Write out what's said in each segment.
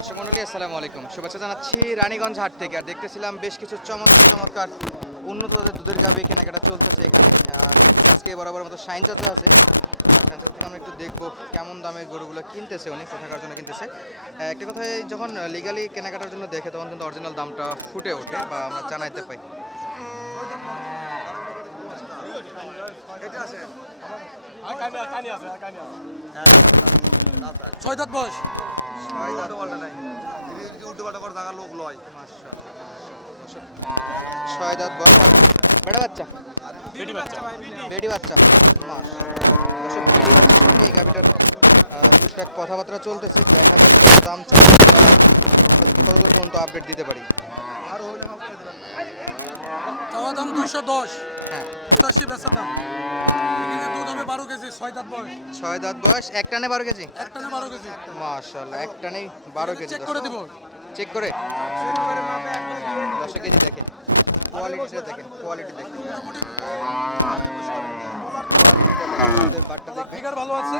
দর্শক মন্ডলী আসসালামু আলাইকুম। শুভেচ্ছা জানাচ্ছি রানীগঞ্জ হাট থেকে। আর দেখতেছিলাম বেশ কিছু চমৎকার চমৎকার উন্নত জাতের দুধের গাভি কেনাকাটা চলতেছে এখানে। আজকে বরাবর মতো সাইন চাচা আছে। সাইন চাচা থেকে আমরা একটু দেখব কেমন দামে গরুগুলো কিনতেছে উনি কোথাকার জন্য কিনতেছে। একটা কথায় যখন লিগালি কেনাকাটার জন্য দেখে তখন কিন্তু অরিজিনাল দামটা ফুটে ওঠে বা আমরা জানাইতে পাই ছয় দাঁত বয়স। ছয় দাঁত লোক ছয় দাঁত বয়স আর বেটা বাচ্চা। বেটি বাচ্চা। বেডি বাচ্চা। মাশাআল্লাহ। দর্শক বাচ্চার সঙ্গে এই গাভিটার টুকটাক কথাবার্তা চলতেছে। দেখা যাক কত দাম চাই বা আমরা যদি কত দূর পর্যন্ত আপডেট দিতে পারি। চাওয়া দাম দুইশো দশ। হ্যাঁ। পঁচাশি বেচা দাম। বারো কেজি ছয় দাঁত বয়স। ছয় দাঁত বয়স এক টানে বারো কেজি? একটা না বারো কেজি। মাশাআল্লাহ এক টানেই বারো কেজি চেক করে দিব। চেক করে? দশ কেজি দেখেন কোয়ালিটিটা দেখেন কোয়ালিটি দেখেন। কোয়ালিটিটা দেখেন বাটটা দেখবেন ফিগার ভালো আছে।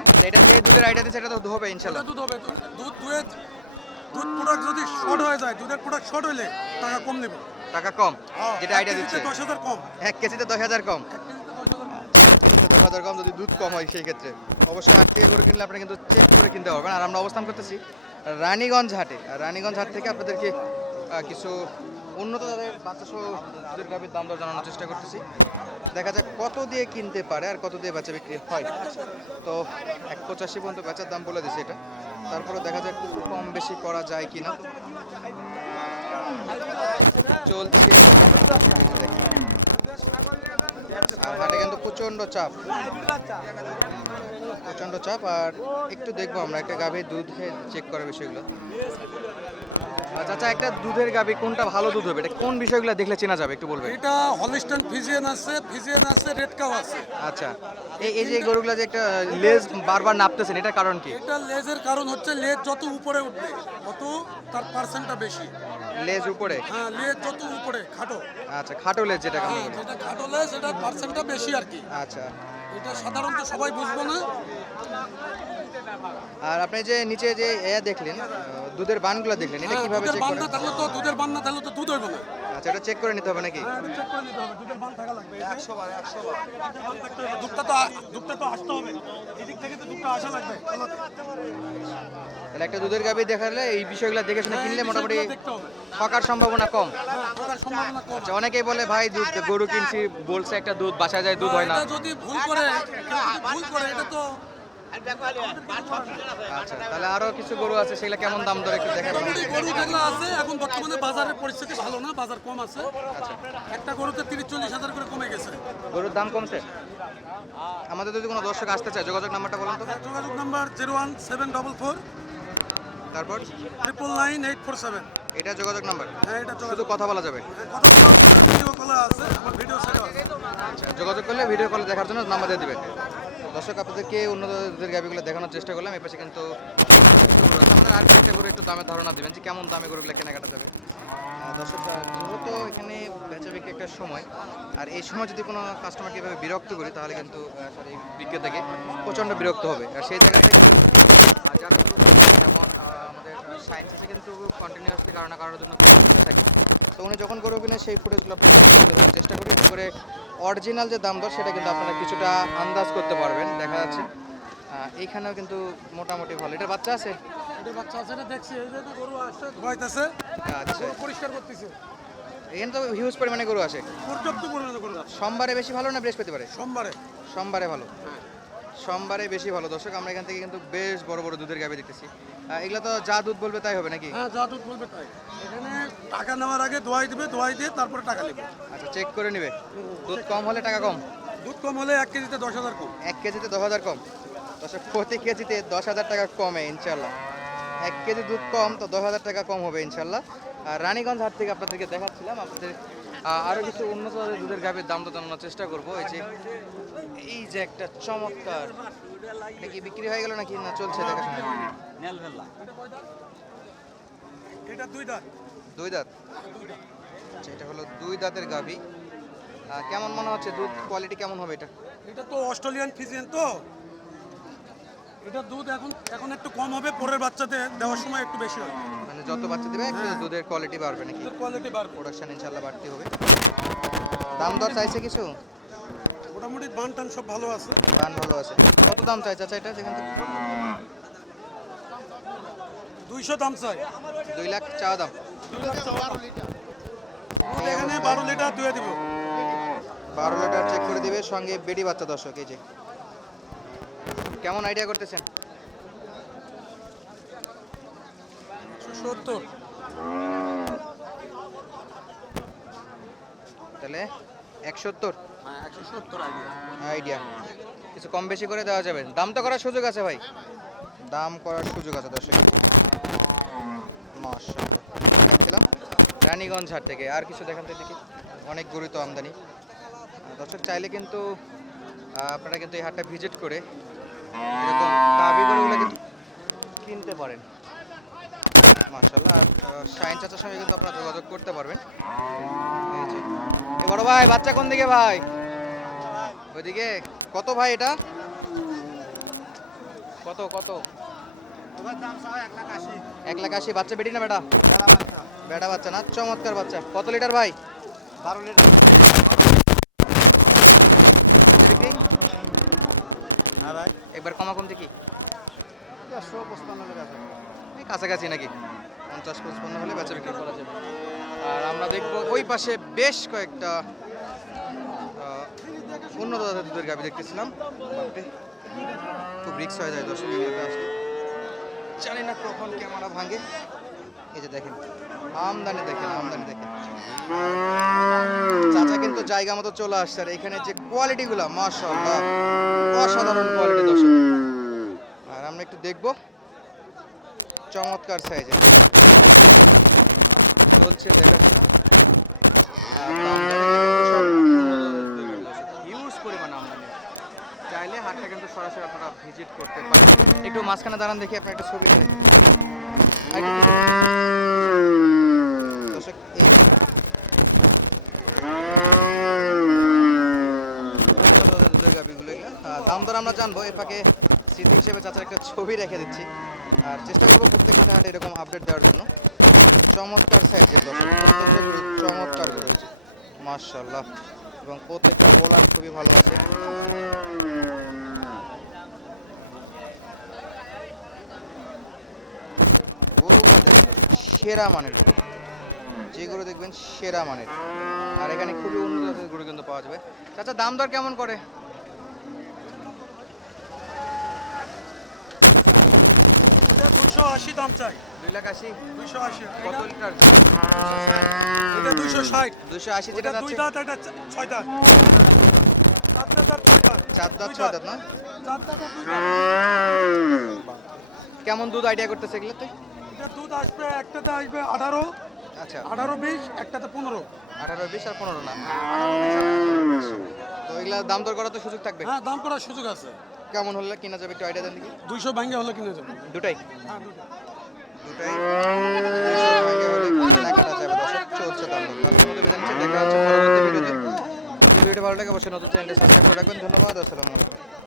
আচ্ছা, এটা যে দুধের আইডিয়া দিচ্ছে এটা তো হবে ইনশাল্লাহ দুধ হবে দুধ দুধে দুধ প্রোডাক্ট যদি শর্ট হয়ে যায় দুধের প্রোডাক্ট শর্ট হলে টাকা কম নেব। টাকা কম? যেটা আইডিয়া দিচ্ছে। দশ হাজার কম। এক কেজিতে দশ হাজার কম? এক দশ হাজার কম। যদি দুধ কম হয় সেই ক্ষেত্রে। অবশ্যই হাট থেকে করে কিনলে আপনি কিন্তু চেক করে কিনতে পারবেন আর আমরা অবস্থান করতেছি রানীগঞ্জ হাটে। আর রানীগঞ্জ হাট থেকে আপনাদেরকে কিছু উন্নত জাতের বাচ্চা সহ দুধের গাভীর দাম দর জানানোর চেষ্টা করতেছি। দেখা যাক কত দিয়ে কিনতে পারে আর কত দিয়ে বাচ্চা বিক্রি হয়। তো এক পঁচাশি পর্যন্ত বেচার দাম বলে দিছে এটা। তারপরে দেখা যাক কম বেশি করা যায় কি না চলছে হাটে কিন্তু প্রচণ্ড চাপ। প্রচণ্ড চাপ। আর একটু দেখব আমরা একটা গাভীর দুধ চেক করার বিষয়গুলো। চাচা একটা দুধের গাভী কোনটা ভালো দুধ হবে? এটা কোন বিষয়গুলো দেখলে চেনা যাবে? একটু বলবে এটা হলিস্টান ফিজিয়ান আছে ফিজিয়ান আছে রেড কাউ আছে। আচ্ছা এই এই যে গরুগুলো যে একটা লেজ বারবার নাপতেছেন এটার কারণ কি? এটা লেজের কারণ হচ্ছে লেজ যত উপরে উঠবে তত তার পার্সেন্টটা বেশি। লেজ উপরে? হ্যাঁ লেজ যত উপরে খাটো। আচ্ছা খাটো লেজ যেটা হ্যাঁ যেটা খাটো লেজ এটার পার্সেন্টটা বেশি আর কি। আচ্ছা। এটা সাধারণত সবাই বুঝব না। আর আপনি যে নিচে যে এ দেখলেন দুধের বানগুলো দেখলেন এটা হ্যাঁ, কীভাবে চেক বান করেন থাকলে তো দুধের বান না থাকলে তো দুধ হইব না আচ্ছা এটা চেক করে নিতে হবে নাকি হ্যাঁ, এটা করে নিতে হবে, দুধের বান থাকা লাগবে। একশো বার, একশো বার। দুধটা তো দুধটা তো আসতে হবে এদিক থেকে তো দুধটা আসা লাগবে তাহলে একটা দুধের গাভী দেখালে এই বিষয়গুলো দেখে শুনে হ্যাঁ, কিনলে মোটামুটি হবে। ঠকার সম্ভাবনা কম হ্যাঁ, সম্ভাবনা কম। আচ্ছা অনেকেই বলে ভাই দুধ গরু কিনছি বলছে একটা দুধ বাসায় যায় দুধ হয় না যদি ভুল করে ভুল করে এটা তো আচ্ছা তাহলে আরও কিছু গরু আছে সেগুলো কেমন দাম দরে একটু দেখাবেন। গরু যেগুলো আছে এখন বর্তমানে বাজারের পরিস্থিতি ভালো না বাজার কম আছে। আচ্ছা। একটা গরুতে তিরিশ চল্লিশ হাজার করে কমে গেছে। গরুর দাম কমছে? আমাদের যদি কোনো দর্শক আসতে চায় যোগাযোগ নাম্বারটা বলুন তো। যোগাযোগ number zero one seven double four তারপর? Triple nine eight four seven. এটা যোগাযোগ নাম্বার? হ্যাঁ এটা শুধু যোগাযোগ কথা বলা যাবে? কথা বলা ভিডিও কলা আছে আমার ভিডিও আছে। আচ্ছা যোগাযোগ করলে ভিডিও কল দেখার জন্য নাম্বার দিয়ে দিবেন। দর্শক, আপনাদেরকে উন্নত দুধের গাভিগুলো দেখানোর চেষ্টা করলাম। এই পাশে কিন্তু। আমাদের আর একটা করে একটু দামে ধারণা দেবেন যে কেমন দামে গরুগুলো কেনাকাটা যাবে। দর্শক যেহেতু এখানে বেচা বিক্রি একটা সময়, আর এই সময় যদি কোনো কাস্টমারকে এভাবে বিরক্ত করি, তাহলে কিন্তু সরি বিক্রেতাকে প্রচণ্ড বিরক্ত হবে। আর সেই জায়গা থেকে যারা যেমন আমাদের সায়েন্সে কিন্তু কন্টিনিউয়াসলি কারও না কারোর জন্য থাকে। তো উনি যখন গরু কিনে সেই ফুটেজগুলো চেষ্টা করি। করে অরিজিনাল যে দাম দর সেটা কিন্তু আপনারা কিছুটা আন্দাজ করতে পারবেন দেখা যাচ্ছে। এইখানেও কিন্তু মোটামুটি ভালো। এটার বাচ্চা আছে? এটা বাচ্চা আছে এটা দেখছি এই যে এটা গরু আসছে ধোয়াইতেছে আচ্ছা। গরু পরিষ্কার করতেছে। এখানে তো হিউজ পরিমাণে গরু আছে। সোমবারে বেশি ভালো না বৃহস্পতিবারে? সোমবারে। সোমবারে ভালো। সোমবারে বেশি ভালো। দর্শক আমরা এখান থেকে কিন্তু বেশ বড় বড় দুধের গাবে দেখতেছি। এগুলো তো যা দুধ বলবে তাই হবে নাকি? হ্যাঁ যা দুধ বলবে তাই। টাকা নেওয়ার আগে দোয়াই দিবে দোয়াই দিয়ে তারপরে টাকা নেবে। আচ্ছা চেক করে নেবে। দুধ কম হলে টাকা কম? দুধ কম হলে এক কেজিতে দশ হাজার কম। এক কেজিতে দশ হাজার কম? দর্শক প্রতি কেজিতে দশ হাজার টাকা কমে ইনশাল্লাহ এক কেজি দুধ কম তো দশ হাজার টাকা কম হবে ইনশাল্লাহ আর রানীগঞ্জ হাট থেকে আপনাদেরকে দেখাচ্ছিলাম আপনাদের আরও কিছু উন্নত দুধের গাভীর দাম তো জানানোর চেষ্টা করব। এই যে এই যে একটা চমৎকার এটা কি বিক্রি হয়ে গেল নাকি না চলছে দেখাশোনা? এটা দুই দাঁত। দুই দাঁত। আচ্ছা এটা হলো দুই দাঁতের গাভী। কেমন মনে হচ্ছে দুধ কোয়ালিটি কেমন হবে এটা? এটা তো অস্ট্রেলিয়ান ফিজিয়ান তো। এটা দুধ এখন এখন একটু কম হবে পরের বাচ্চাতে দেওয়ার সময় একটু বেশি হবে। মানে যত বাচ্চা দেবে একটু দুধের কোয়ালিটি বাড়বে নাকি? কোয়ালিটি বাড়বে। প্রোডাকশন ইনশাল্লাহ বাড়তি হবে। দাম দর চাইছে কিছু? মোটামুটি বান টান সব ভালো আছে। দাম ভালো আছে। কত দাম চাই চাচা এটা যেখান থেকে? দুইশো দাম চাই। দুই লাখ চাওয়া দাম। এখানে বারো লিটার দুয়ে দিব। বারো লিটার চেক করে দিবে সঙ্গে বেডি বাচ্চা দর্শক এই যে। কেমন আইডিয়া করতেছেন? সত্তর। তাহলে একসত্তর? হ্যাঁ সত্তর আইডিয়া আইডিয়া কিছু কম বেশি করে দেওয়া যাবে। দাম তো করার সুযোগ আছে ভাই। দাম করার সুযোগ আছে দর্শক। দেখাচ্ছিলাম রানীগঞ্জ হাট থেকে। আর কিছু দেখান তো দেখি। অনেক গুরুত্ব আমদানি। দর্শক, চাইলে কিন্তু আপনারা কিন্তু এই হাটটা ভিজিট করে কিন্তু পারেন। মাশাআল্লাহ, আর শাহিন চাচার সঙ্গে কিন্তু আপনারা যোগাযোগ করতে পারবেন। বড় ভাই, বাচ্চা কোন দিকে ভাই? ওইদিকে। কত ভাই এটা? কত কত? এক লাখ আশি। বাচ্চা বেটি না বেটা? বেটা বাচ্চা। না চমৎকার বাচ্চা। কত লিটার ভাই? বারো লিটার। বিক্রি? হ্যাঁ ভাই। একবার কমা কমতে কি কাছাকাছি নাকি? পঞ্চাশ পঁচপান্ন হলে বেচা বিক্রি করা যাবে। আর আমরা দেখব ওই পাশে বেশ কয়েকটা উন্নত জাতের দুধের গাভি দেখতেছিলাম। খুব রিক্স হয়ে যায় দর্শক আসলে। জানি না কখন ক্যামেরা ভাঙে। এই যে দেখেন, আমদানি দেখেন আমদানি দেখেন। চাচা কিন্তু জায়গা মতো চলে আসছে, আর এখানে যে কোয়ালিটিগুলো মাশাআল্লাহ, অসাধারণ কোয়ালিটি দর্শক। আর আমরা একটু দেখব, চমৎকার সাইজে চলছে দেখাশোনা হিউজ পরিমাণ আমদানি চাইলে হাটটা কিন্তু সরাসরি আপনারা ভিজিট করতে পারেন একটু মাঝখানে দাঁড়ান, দেখি আপনার একটা ছবি নেবেন। দাম দর আমরা জানব, এর ফাঁকে স্মৃতি হিসেবে চাচার একটা ছবি রেখে দিচ্ছি। আর চেষ্টা করব প্রত্যেক হাটে এরকম আপডেট দেওয়ার জন্য। চমৎকার সাইজের চমৎকার গরু হয়েছে মার্শাল্লাহ এবং প্রত্যেকটা বোলার খুবই ভালো আছে। সেরা মানের যে গরু দেখবেন সেরা মানের। আর এখানে খুবই উন্নত জাতের গরু কিন্তু পাওয়া যাবে। চাচা দাম দর কেমন করে? দুশো আশি দাম চাই। দুই লাখ আশি? দুইশো আশি। কত লিটার? এটা দুইশো ষাট। দুশো আশি যেটা দুই দাঁত এটা ছয় দাঁত। চার দাঁত ছয় দাঁত। না? কেমন দুধ আইডিয়া করতেছে এগুলোতে এটা দুধ আসবে একটাতে আসবে আঠারো। আচ্ছা। আঠারো বিশ একটাতে পনেরো। আঠারো বিশ আর পনেরো না। তো এগুলা দাম দর করার তো সুযোগ থাকবে? হ্যাঁ দাম করার সুযোগ আছে। কেমন হলে কিনা যাবে একটু আইডিয়া দেন দেখি। দুইশো ভাঙ্গে হলে কিনে যাবে। দুটাই? হ্যাঁ দুটো দুটাই? চলছে দাম দেখা হচ্ছে ভিডিওতে। যদি ভালো লাগে অবশ্যই নতুন চ্যানেলটি সাবস্ক্রাইব করে রাখবেন। ধন্যবাদ আসসালামু আলাইকুম।